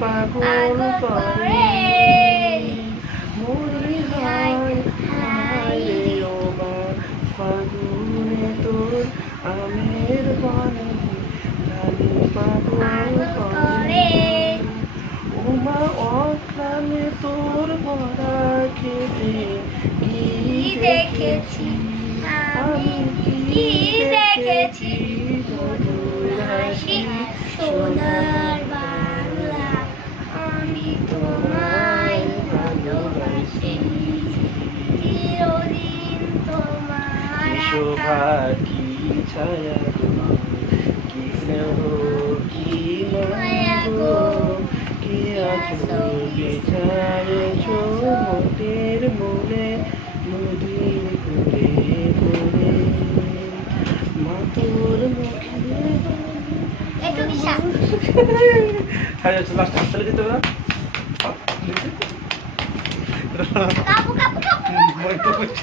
পাগল করে মরি হায় হায় ও মা ফাগুনে তোর আমের বনে গানে পাগল করে ও মা তোর ভরা খেতে কি দেখেছি? আমি কি দেখেছি মধুর হাসি সোনার বাংলা আমি তোমায় ভালোবাসি। চিরদিন তোমার কি শোভা কি ছায়া কি স্নেহ কি মায়া গো? কি আচল বিছায়েছ মোটের দিশা ছাড়া যাচ্ছে লাস্ট হাততালি দিতে হবে না কাপু কাপু কাপু ভয় তো করছে।